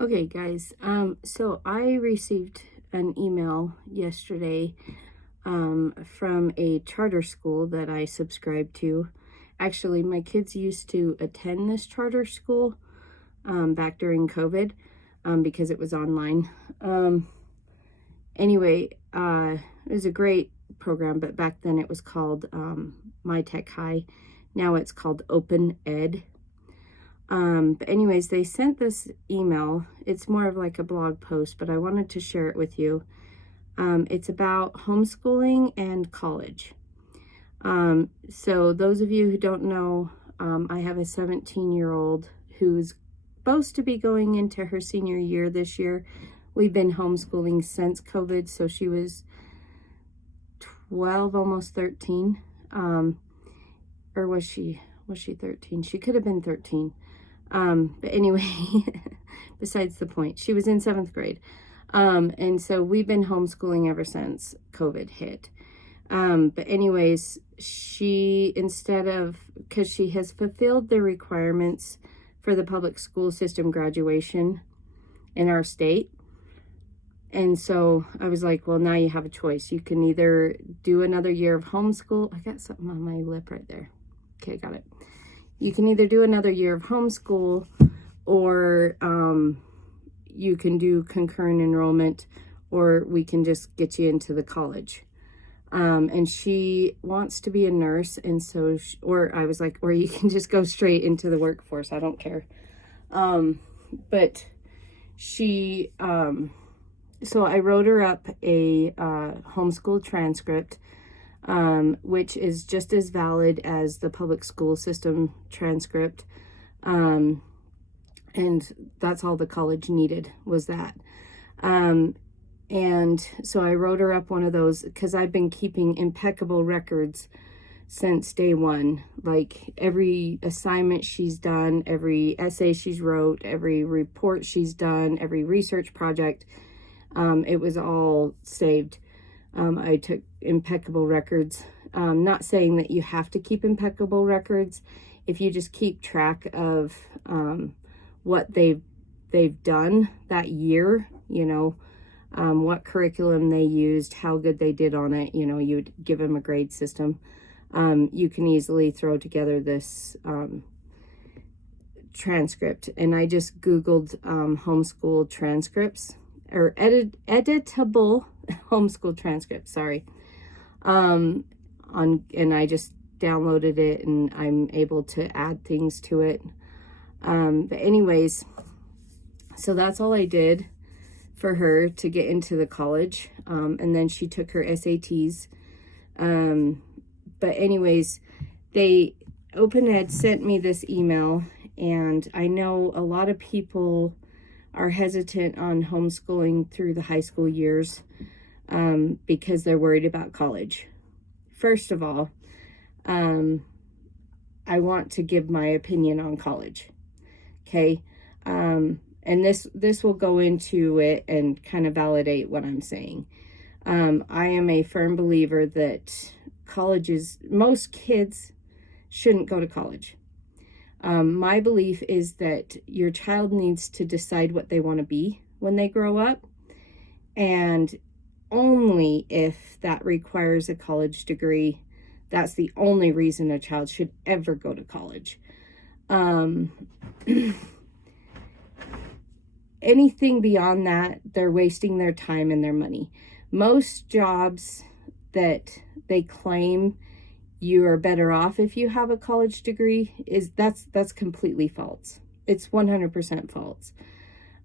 Okay, guys. So I received an email yesterday from a charter school that I subscribe to. Actually, my kids used to attend this charter school back during COVID because it was online. Anyway, it was a great program, but back then it was called My Tech High. Now it's called Open Ed. But anyways, they sent this email. It's more of like a blog post, but I wanted to share it with you. It's about homeschooling and college. So those of you who don't know, I have a 17-year-old who's supposed to be going into her senior year this year. We've been homeschooling since COVID, so she was 12, almost 13. Or was she 13? She could have been 13. But anyway, besides the point, she was in 7th grade. And so we've been homeschooling ever since COVID hit. But anyways, because she has fulfilled the requirements for the public school system graduation in our state. And so I was like, well, now you have a choice. You can either do another year of homeschool. I got something on my lip right there. Okay, got it. You can either do another year of homeschool or you can do concurrent enrollment, or we can just get you into the college. And she wants to be a nurse. And so, or I was like, or you can just go straight into the workforce. I don't care. But she, so I wrote her up a homeschool transcript, which is just as valid as the public school system transcript. And that's all the college needed was that. And so I wrote her up one of those because I've been keeping impeccable records since day one. Like every assignment she's done, every essay she's wrote, every report she's done, every research project, it was all saved. I took impeccable records. Not saying that you have to keep impeccable records. If you just keep track of what they've done that year, what curriculum they used, how good they did on it, you'd give them a grade system. You can easily throw together this transcript. And I just Googled homeschool transcripts, or editable homeschool transcript, sorry. And I just downloaded it and I'm able to add things to it. But anyways, so that's all I did for her to get into the college. And then she took her SATs. But anyways, Open Ed sent me this email, and I know a lot of people are hesitant on homeschooling through the high school years because they're worried about college. First of all, I want to give my opinion on college. Okay. And this will go into it and kind of validate what I'm saying. I am a firm believer that most kids shouldn't go to college. My belief is that your child needs to decide what they want to be when they grow up, and only if that requires a college degree, that's the only reason a child should ever go to college. Anything beyond that, they're wasting their time and their money. Most jobs that they claim you are better off if you have a college degree that's completely false. It's 100% false.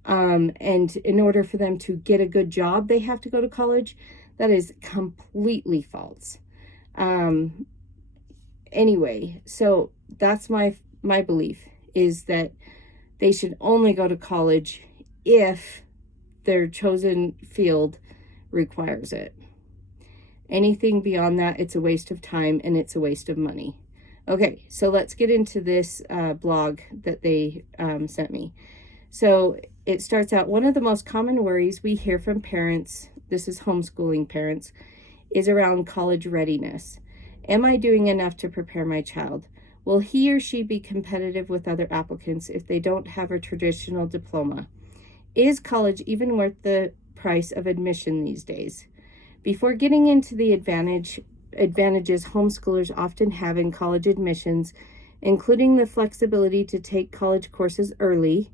And in order for them to get a good job, they have to go to college. That is completely false. Anyway, so that's my belief, is that they should only go to college if their chosen field requires it. Anything beyond that, it's a waste of time and it's a waste of money. Okay, so let's get into this blog that they sent me. So it starts out, one of the most common worries we hear from parents, this is homeschooling parents, is around college readiness. Am I doing enough to prepare my child? Will he or she be competitive with other applicants if they don't have a traditional diploma? Is college even worth the price of admission these days? Before getting into the advantages homeschoolers often have in college admissions, including the flexibility to take college courses early,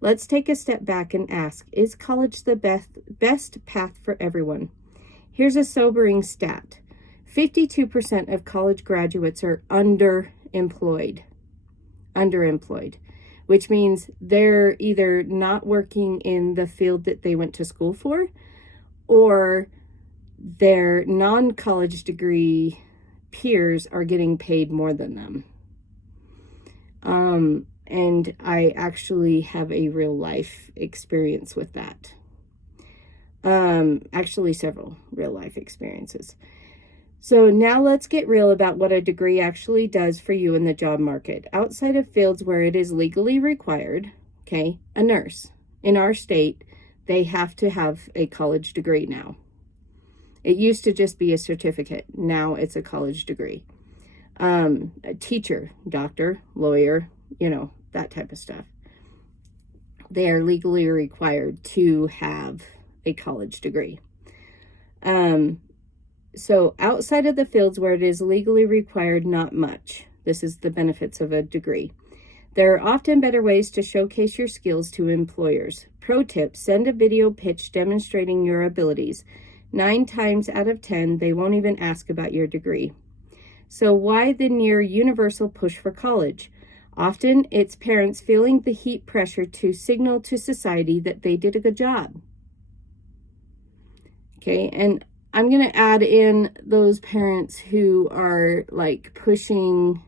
let's take a step back and ask, is college the best path for everyone? Here's a sobering stat. 52% of college graduates are underemployed, which means they're either not working in the field that they went to school for, or their non-college degree peers are getting paid more than them. And I actually have a real life experience with that. Actually several real life experiences. So now let's get real about what a degree actually does for you in the job market. Outside of fields where it is legally required, okay, a nurse in our state, they have to have a college degree now. It used to just be a certificate. Now it's a college degree. A teacher, doctor, lawyer, that type of stuff. They are legally required to have a college degree. So outside of the fields where it is legally required, not much. This is the benefits of a degree. There are often better ways to showcase your skills to employers. Pro tip, send a video pitch demonstrating your abilities. 9 times out of 10, they won't even ask about your degree. So why the near universal push for college? Often it's parents feeling the heat pressure to signal to society that they did a good job. Okay, and I'm going to add in those parents who are like pushing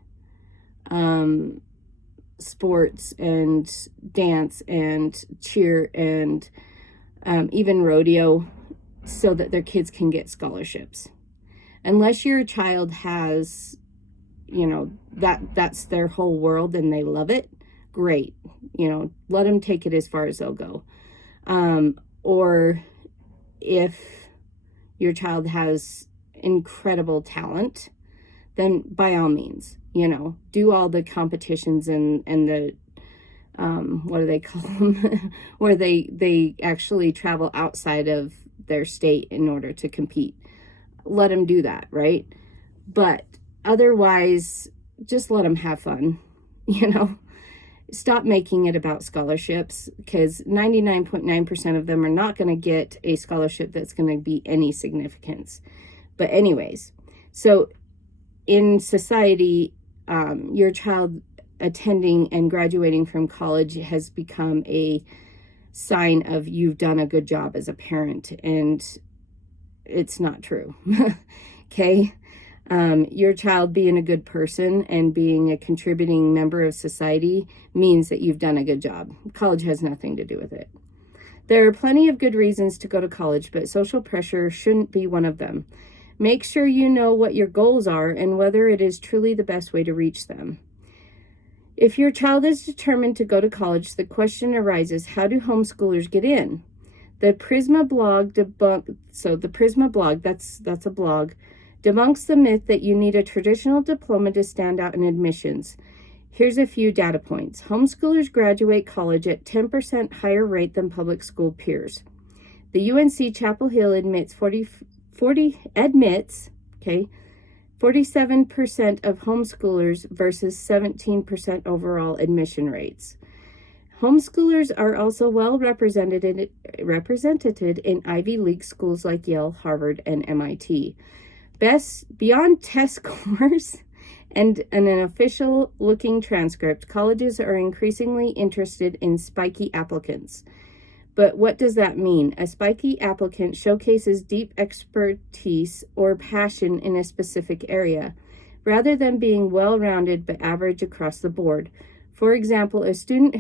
sports and dance and cheer and even rodeo so that their kids can get scholarships. Unless your child has, that's their whole world and they love it, great. Let them take it as far as they'll go. Or if your child has incredible talent, then by all means, do all the competitions and the, what do they call them? Where they actually travel outside of their state in order to compete. Let them do that, right? But otherwise, just let them have fun, Stop making it about scholarships, because 99.9% of them are not going to get a scholarship that's going to be any significance. But anyways, so in society, your child attending and graduating from college has become a sign of you've done a good job as a parent, and it's not true. Okay? Your child being a good person and being a contributing member of society means that you've done a good job. College has nothing to do with it. There are plenty of good reasons to go to college, but social pressure shouldn't be one of them. Make sure you know what your goals are and whether it is truly the best way to reach them. If your child is determined to go to college, the question arises, how do homeschoolers get in? The Prisma blog that's a blog, debunks the myth that you need a traditional diploma to stand out in admissions. Here's a few data points. Homeschoolers graduate college at 10% higher rate than public school peers. The UNC Chapel Hill admits 47% of homeschoolers versus 17% overall admission rates. Homeschoolers are also well represented in Ivy League schools like Yale, Harvard, and MIT. Beyond test scores and an official looking transcript, colleges are increasingly interested in spiky applicants. But what does that mean? A spiky applicant showcases deep expertise or passion in a specific area, rather than being well-rounded but average across the board. For example, a student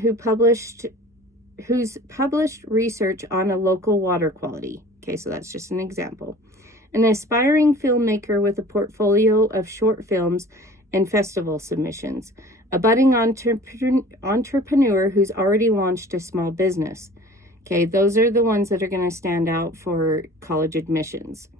who's published research on a local water quality. Okay, so that's just an example. An aspiring filmmaker with a portfolio of short films and festival submissions. A budding entrepreneur who's already launched a small business. Okay, those are the ones that are going to stand out for college admissions.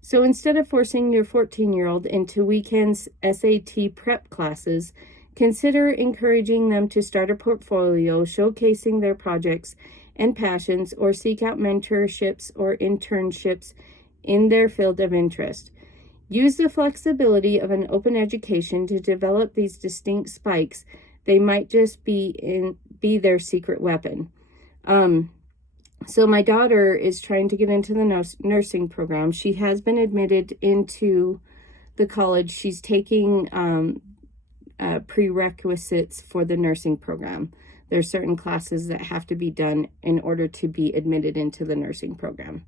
So instead of forcing your 14-year-old into weekends SAT prep classes, consider encouraging them to start a portfolio showcasing their projects and passions, or seek out mentorships or internships in their field of interest. Use the flexibility of an open education to develop these distinct spikes. They might just be their secret weapon. So my daughter is trying to get into the nursing program. She has been admitted into the college. She's taking prerequisites for the nursing program. There are certain classes that have to be done in order to be admitted into the nursing program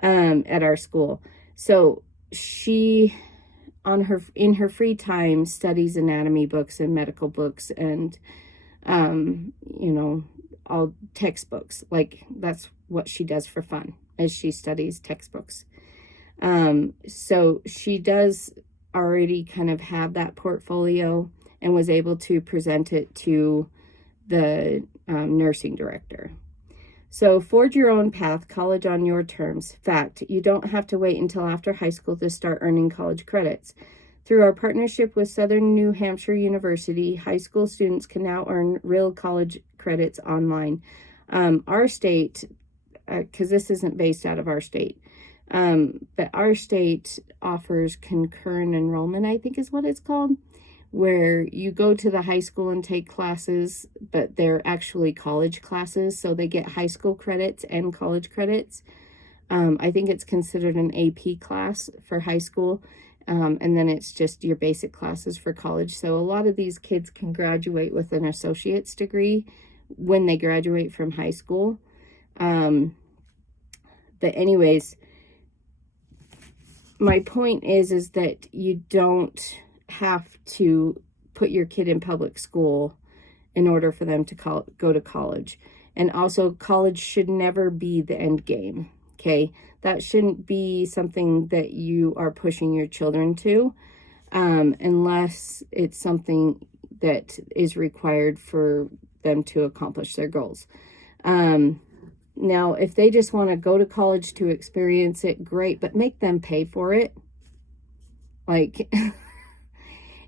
at our school. So she, in her free time, studies anatomy books and medical books and, all textbooks. Like, that's what she does for fun, as she studies textbooks. So she does already kind of have that portfolio and was able to present it to the nursing director. So forge your own path, college on your terms. Fact, you don't have to wait until after high school to start earning college credits. Through our partnership with Southern New Hampshire University, high school students can now earn real college credits online. Our state, because this isn't based out of our state, but our state offers concurrent enrollment, I think is what it's called, where you go to the high school and take classes, but they're actually college classes, so they get high school credits and college credits. I think it's considered an AP class for high school, and then it's just your basic classes for college. So a lot of these kids can graduate with an associate's degree when they graduate from high school. But anyways, my point is that you don't have to put your kid in public school in order for them to go to college. And also, college should never be the end game. Okay, that shouldn't be something that you are pushing your children to, unless it's something that is required for them to accomplish their goals. Now, if they just want to go to college to experience it, great, but make them pay for it. Like,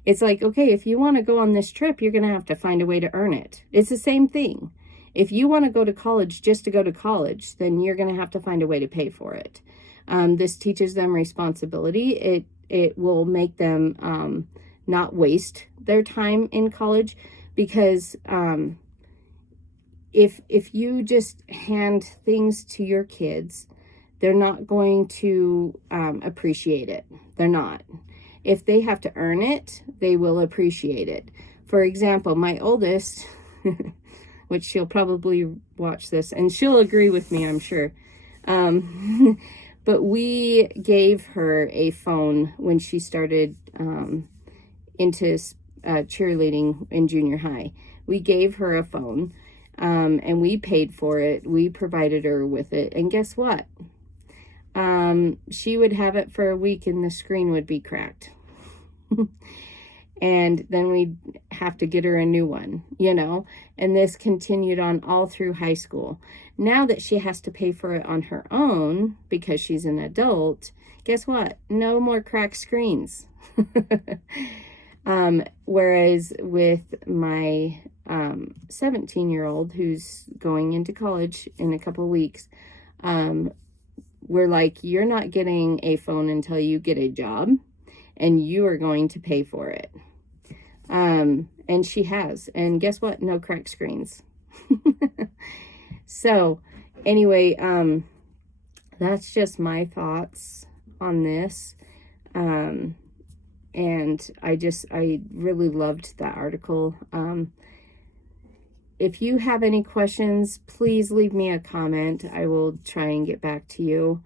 it's like, okay, if you want to go on this trip, you're going to have to find a way to earn it. It's the same thing. If you want to go to college just to go to college, then you're going to have to find a way to pay for it. This teaches them responsibility. It will make them not waste their time in college, because if you just hand things to your kids, they're not going to appreciate it. They're not. If they have to earn it, they will appreciate it. For example, my oldest, which she'll probably watch this, and she'll agree with me, I'm sure. But we gave her a phone when she started into cheerleading in junior high. We gave her a phone, and we paid for it. We provided her with it. And guess what? She would have it for a week and the screen would be cracked. And then we'd have to get her a new one, and this continued on all through high school. Now that she has to pay for it on her own because she's an adult, guess what? No more cracked screens. Whereas with my 17-year-old who's going into college in a couple of weeks, we're like, you're not getting a phone until you get a job, and you are going to pay for it. And she has. And guess what? No cracked screens. So, anyway, that's just my thoughts on this. And I really loved that article. If you have any questions, please leave me a comment. I will try and get back to you.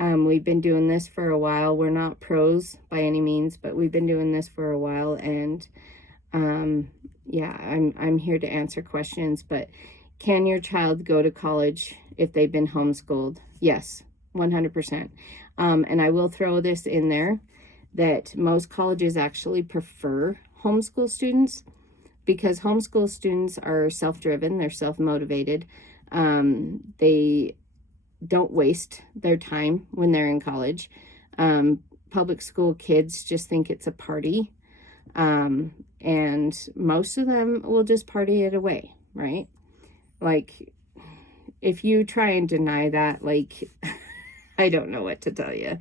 We've been doing this for a while. We're not pros by any means, but we've been doing this for a while, and yeah, I'm here to answer questions. But can your child go to college if they've been homeschooled? Yes, 100%. And I will throw this in there that most colleges actually prefer homeschool students, because homeschool students are self-driven, they're self-motivated. They don't waste their time when they're in college. Public school kids just think it's a party. And most of them will just party it away, right? Like, if you try and deny that, like, I don't know what to tell you.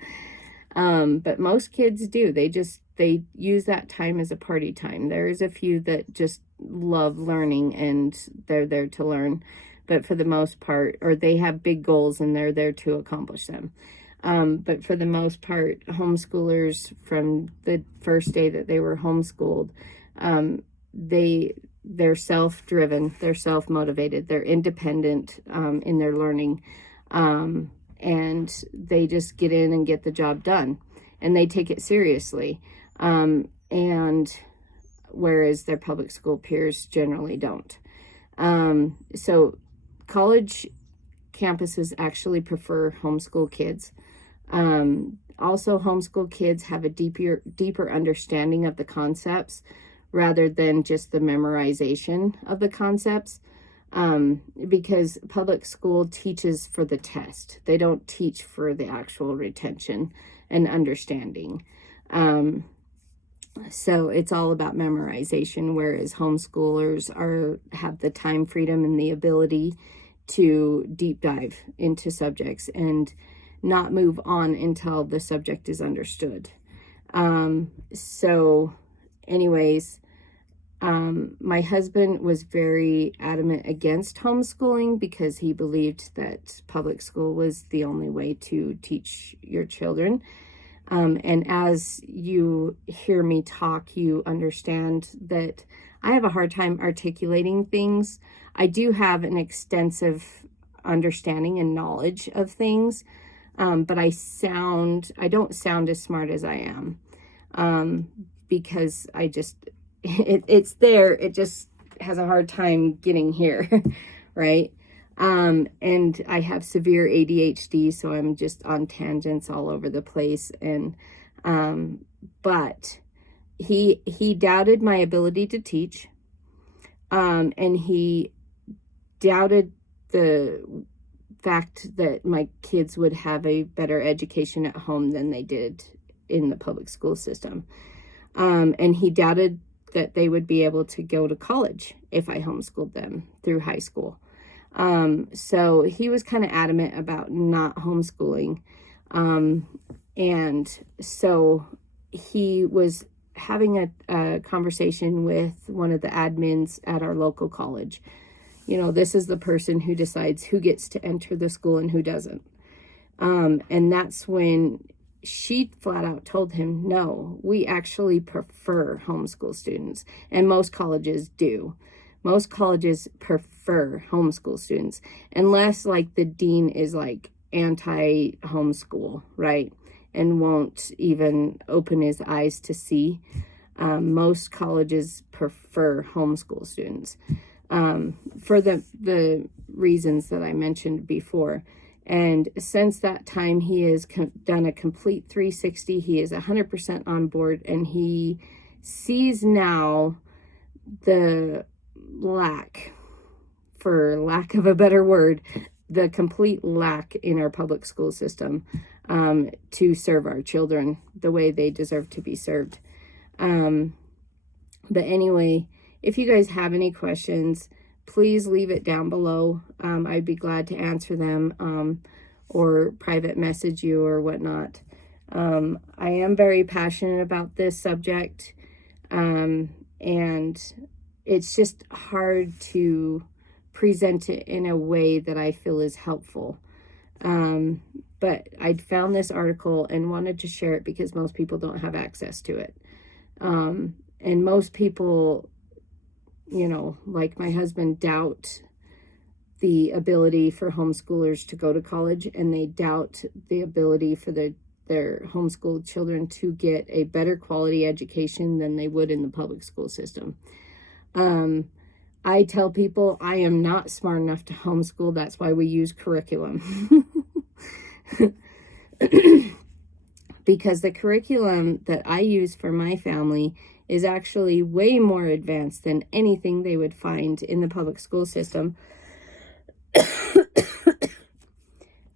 But most kids do. They use that time as a party time. There is a few that just love learning and they're there to learn. But for the most part, or they have big goals and they're there to accomplish them. But for the most part, homeschoolers, from the first day that they were homeschooled, they're self-driven, they're self-motivated, they're independent in their learning, and they just get in and get the job done, and they take it seriously, and whereas their public school peers generally don't. So college campuses actually prefer homeschool kids. Also, homeschool kids have a deeper understanding of the concepts rather than just the memorization of the concepts, because public school teaches for the test. They don't teach for the actual retention and understanding. So it's all about memorization, whereas homeschoolers have the time freedom and the ability to deep dive into subjects and not move on until the subject is understood. So anyways, my husband was very adamant against homeschooling because he believed that public school was the only way to teach your children. And as you hear me talk, you understand that I have a hard time articulating things. I do have an extensive understanding and knowledge of things, but I don't sound as smart as I am, because it's there. It just has a hard time getting here, right? And I have severe ADHD, so I'm just on tangents all over the place. And, but he doubted my ability to teach. And he doubted the fact that my kids would have a better education at home than they did in the public school system. And he doubted that they would be able to go to college if I homeschooled them through high school. So he was kind of adamant about not homeschooling. And so he was having a conversation with one of the admins at our local college. You know, this is the person who decides who gets to enter the school and who doesn't. And that's when she flat out told him, no, we actually prefer homeschool students. And most colleges do. Most colleges prefer homeschool students, unless like the dean is like anti-homeschool, right? And won't even open his eyes to see. Most colleges prefer homeschool students, for the reasons that I mentioned before. And since that time, he has done a complete 360. He is 100% on board, and he sees now the for lack of a better word, the complete lack in our public school system to serve our children the way they deserve to be served. But anyway, if you guys have any questions, please leave it down below. I'd be glad to answer them, or private message you or whatnot. I am very passionate about this subject, and it's just hard to present it in a way that I feel is helpful. But I'd found this article and wanted to share it because most people don't have access to it. And most people, you know, like my husband, doubt the ability for homeschoolers to go to college, and they doubt the ability for their homeschooled children to get a better quality education than they would in the public school system. I tell people I am not smart enough to homeschool. That's why we use curriculum. Because the curriculum that I use for my family is actually way more advanced than anything they would find in the public school system.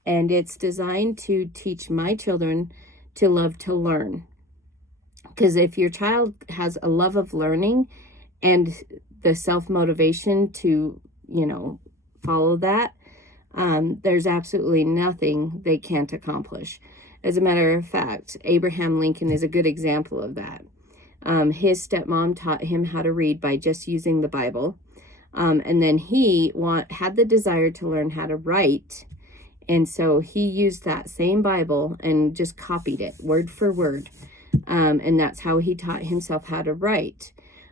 And it's designed to teach my children to love to learn. Because if your child has a love of learning and the self-motivation to, you know, follow that, There's absolutely nothing they can't accomplish. As a matter of fact, Abraham Lincoln is a good example of that. His stepmom taught him how to read by just using the Bible. And then he had the desire to learn how to write. And so he used that same Bible and just copied it word for word. And that's how he taught himself how to write.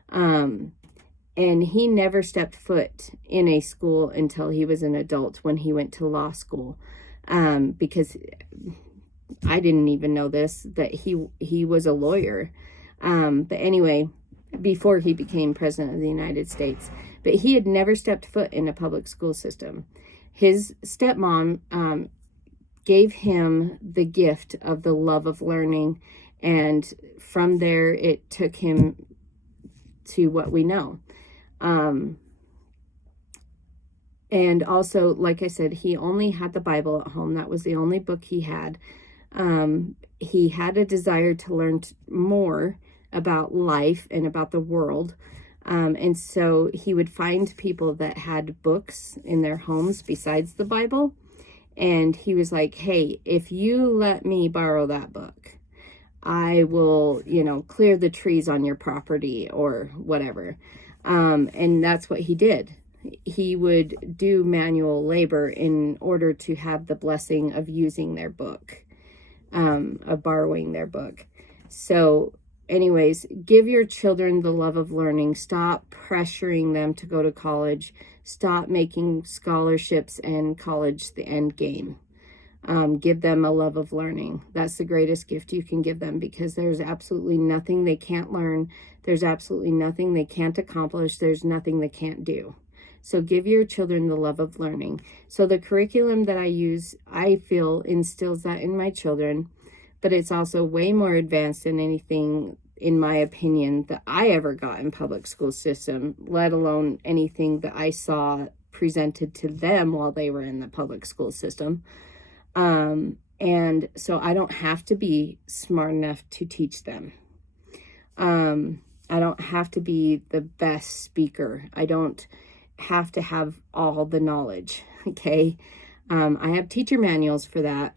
And he never stepped foot in a school until he was an adult when he went to law school. Because I didn't even know this, that he was a lawyer. But anyway, before he became president of the United States. But he had never stepped foot in a public school system. His stepmom gave him the gift of the love of learning. And from there, it took him to what we know. And also, like I said, he only had the Bible at home. That was the only book he had. He had a desire to learn more about life and about the world. And so he would find people that had books in their homes besides the Bible. And he was like, hey, if you let me borrow that book, I will, clear the trees on your property or whatever. And that's what he did. He would do manual labor in order to have the blessing of using their book, of borrowing their book. So anyways, give your children the love of learning. Stop pressuring them to go to college. Stop making scholarships and college the end game. Give them a love of learning. That's the greatest gift you can give them, because there's absolutely nothing they can't learn. There's absolutely nothing they can't accomplish. There's nothing they can't do. So give your children the love of learning. So the curriculum that I use, I feel instills that in my children, but it's also way more advanced than anything, in my opinion, that I ever got in public school system, let alone anything that I saw presented to them while they were in the public school system. And so I don't have to be smart enough to teach them. I don't have to be the best speaker. I don't have to have all the knowledge. Okay. I have teacher manuals for that.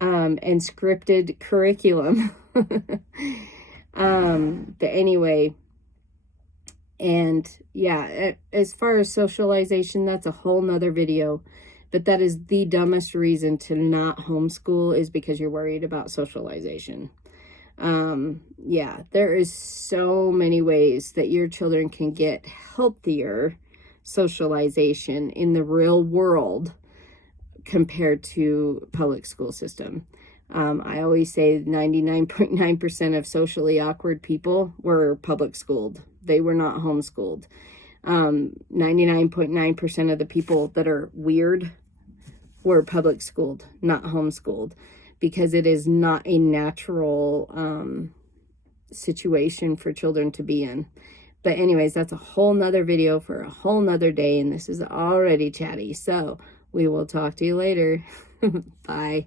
And scripted curriculum. But anyway, and yeah, as far as socialization, that's a whole nother video. But that is the dumbest reason to not homeschool, is because you're worried about socialization. Yeah, there is so many ways that your children can get healthier socialization in the real world compared to public school system. I always say 99.9% of socially awkward people were public schooled. They were not homeschooled. 99.9% of the people that are weird were public schooled, not homeschooled, because it is not a natural situation for children to be in. But anyways, that's a whole nother video for a whole nother day, and this is already chatty. So we will talk to you later. Bye.